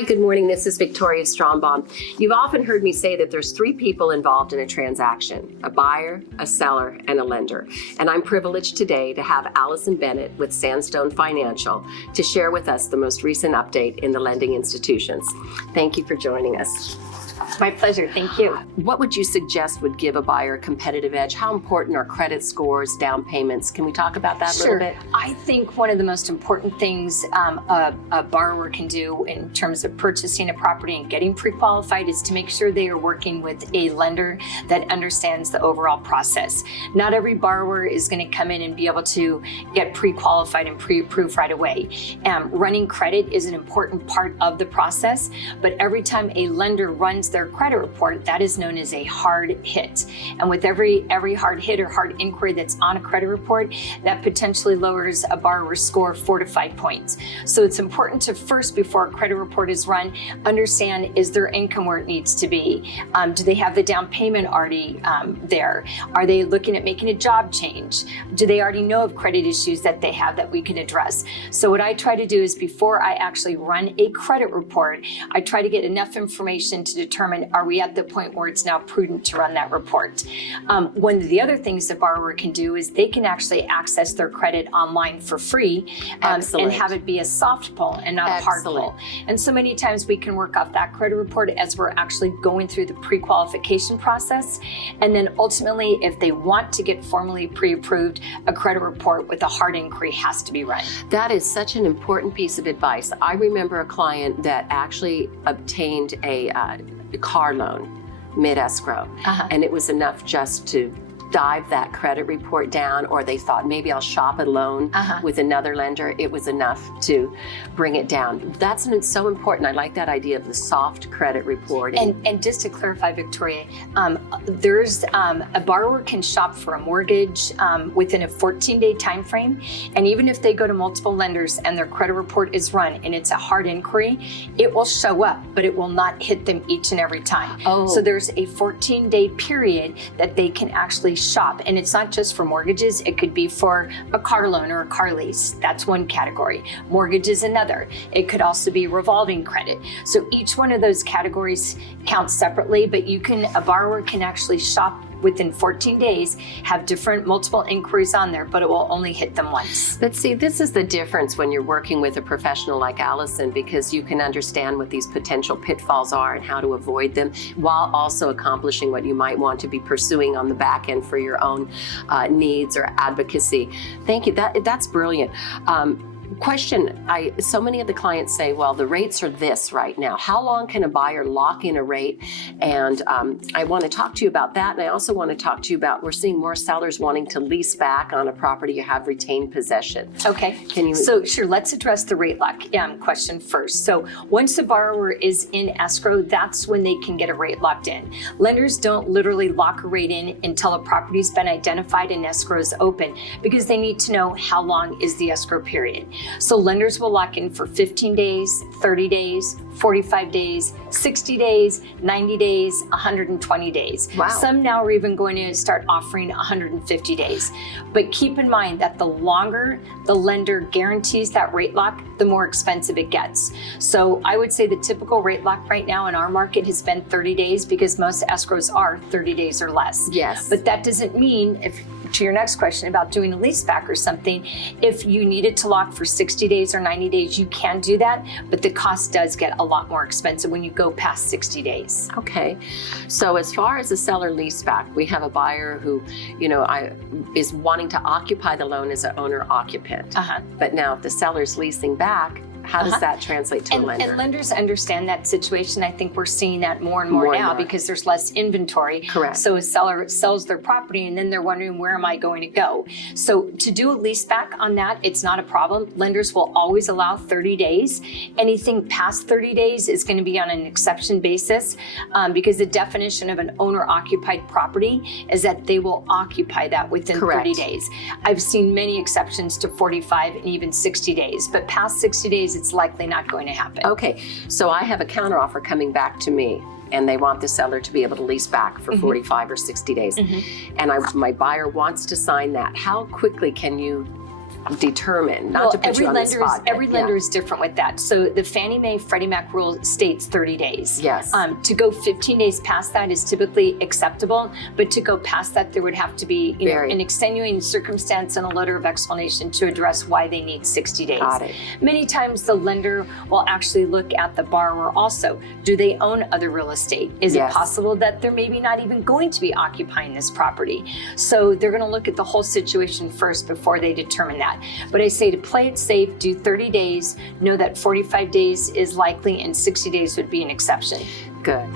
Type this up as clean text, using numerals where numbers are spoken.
Hi, good morning. This is Victoria Strombom. You've often heard me say that there's three people involved in a transaction: a buyer, a seller, and a lender. And I'm privileged today to have Allycyn Bennett with Sandstone Financial to share with us the most recent update in the lending institutions. Thank you for joining us. My pleasure. Thank you. What would you suggest would give a buyer a competitive edge? How important are credit scores, down payments? Can we talk about that a little bit? I think one of the most important things a borrower can do in terms of purchasing a property and getting pre-qualified is to make sure they are working with a lender that understands the overall process. Not every borrower is going to come in and be able to get pre-qualified and pre-approved right away. Running credit is an important part of the process, but every time a lender runs their credit report, that is known as a hard hit. And with every hard hit or hard inquiry that's on a credit report, that potentially lowers a borrower's score 4 to 5 points. So it's important to first, before a credit report is run, understand, is their income where it needs to be? Do they have the down payment already there? Are they looking at making a job change? Do they already know of credit issues that they have that we can address? So what I try to do is, before I actually run a credit report, I try to get enough information to determine, are we at the point where it's now prudent to run that report? One of the other things the borrower can do is they can actually access their credit online for free and have it be a soft pull and not a hard pull. And so many times we can work off that credit report as we're actually going through the pre-qualification process. And then ultimately, if they want to get formally pre-approved, a credit report with a hard inquiry has to be run. That is such an important piece of advice. I remember a client that actually obtained a car loan mid-escrow, and it was enough just to dive that credit report down, or they thought maybe I'll shop a loan with another lender. It was enough to bring it down. That's so important. I like that idea of the soft credit report. And just to clarify, Victoria, there's a borrower can shop for a mortgage within a 14-day time frame, and even if they go to multiple lenders and their credit report is run and it's a hard inquiry, it will show up, but it will not hit them each and every time. So there's a 14-day period that they can actually shop, and it's not just for mortgages. It could be for a car loan or a car lease. That's one category. Mortgage is another. It could also be revolving credit. So each one of those categories counts separately, but a borrower can actually shop within 14 days, have different multiple inquiries on there, but it will only hit them once. But see, this is the difference when you're working with a professional like Allycyn, because you can understand what these potential pitfalls are and how to avoid them, while also accomplishing what you might want to be pursuing on the back end for your own needs or advocacy. Thank you. That's brilliant. Question, so many of the clients say, well, the rates are this right now. How long can a buyer lock in a rate? And I want to talk to you about that. And I also want to talk to you about, we're seeing more sellers wanting to lease back on a property you have retained possession. Okay. So sure, let's address the rate lock question first. So once the borrower is in escrow, that's when they can get a rate locked in. Lenders don't literally lock a rate in until a property's been identified and escrow is open, because they need to know how long is the escrow period. So lenders will lock in for 15 days, 30 days, 45 days, 60 days, 90 days, 120 days. Wow. Some now are even going to start offering 150 days. But keep in mind that the longer the lender guarantees that rate lock, the more expensive it gets. So I would say the typical rate lock right now in our market has been 30 days, because most escrows are 30 days or less. Yes. But that doesn't mean, to your next question about doing a lease back or something, if you needed to lock for 60 days or 90 days, you can do that, but the cost does get a lot more expensive when you go past 60 days. Okay. So as far as the seller lease back, we have a buyer who, is wanting to occupy the loan as an owner occupant. But now if the seller's leasing back, how does that translate to a lender? And lenders understand that situation. I think we're seeing that more and more now because there's less inventory. Correct. So a seller sells their property and then they're wondering, where am I going to go? So to do a lease back on that, it's not a problem. Lenders will always allow 30 days. Anything past 30 days is going to be on an exception basis, because the definition of an owner-occupied property is that they will occupy that within 30 days. I've seen many exceptions to 45 and even 60 days, but past 60 days, it's likely not going to happen. Okay, so I have a counteroffer coming back to me, and they want the seller to be able to lease back for 45 or 60 days. And my buyer wants to sign that. How quickly can you determine, not to put you on the spot. Every lender is different with that. So the Fannie Mae Freddie Mac rule states 30 days. Yes. To go 15 days past that is typically acceptable, but to go past that, there would have to be an extenuating circumstance and a letter of explanation to address why they need 60 days. Got it. Many times the lender will actually look at the borrower also. Do they own other real estate? Is it possible that they're maybe not even going to be occupying this property? So they're going to look at the whole situation first before they determine that. But I say to play it safe, do 30 days, know that 45 days is likely and 60 days would be an exception. Good.